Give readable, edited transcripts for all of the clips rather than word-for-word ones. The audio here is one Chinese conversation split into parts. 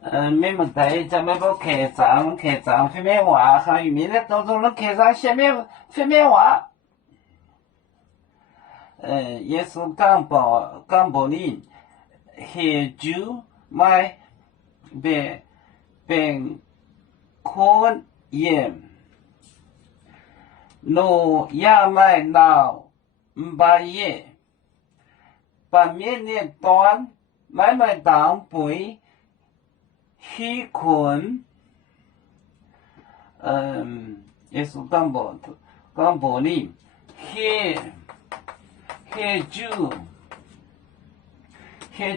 没问题，咱们不开张方面话，汉语名的当中能开张方面话。耶稣讲道理，下主买便可言，路也买闹唔把嘢，把面的端买当杯。虚困，耶稣讲道理，下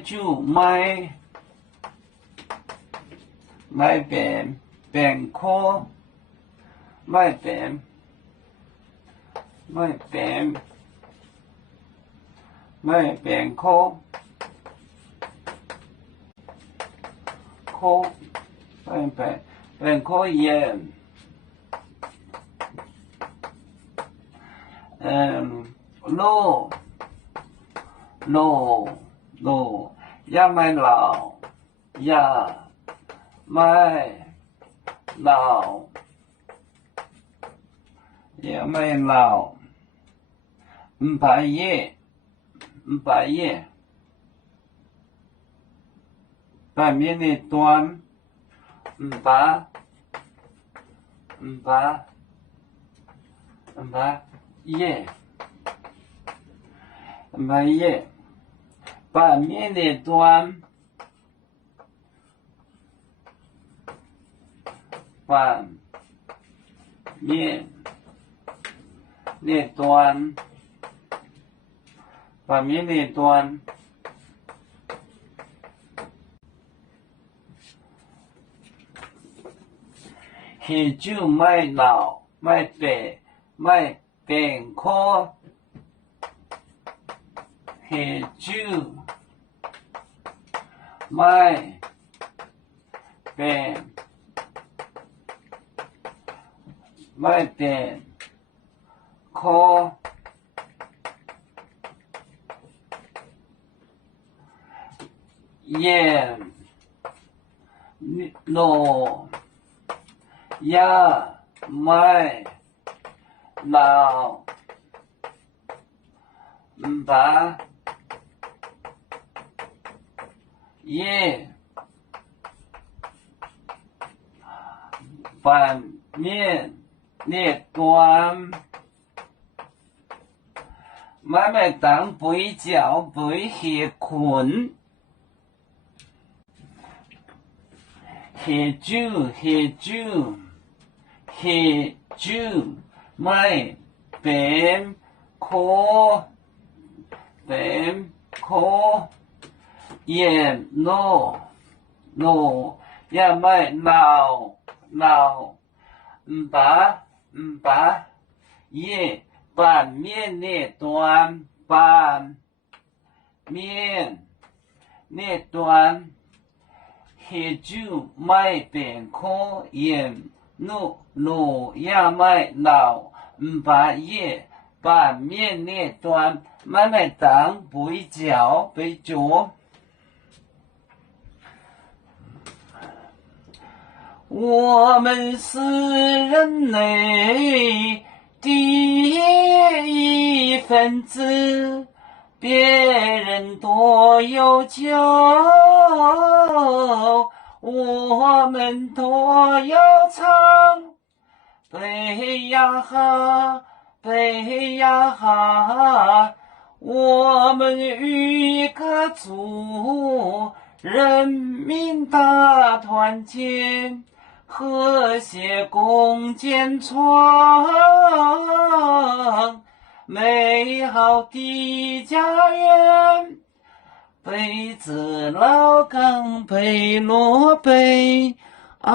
主买便可，买便可。便可言，路也买老，也买老，唔把嘢，把面的端，唔把嘢，把面的端，把面的端，下主买老买便可，下主买便可，言路也买老，唔把嘢，把面的端，买当杯脚杯下困。下主买便可言路也买老，唔把嘢把面的端，下主买便可言路也买老，唔把嘢把面的端买当杯脚。我们是人类第一分子，别人多有酒，我们多有唱。背呀哈，我们与歌族，人民大团结，和谐共建创美好的家园。北子老岗北落北啊。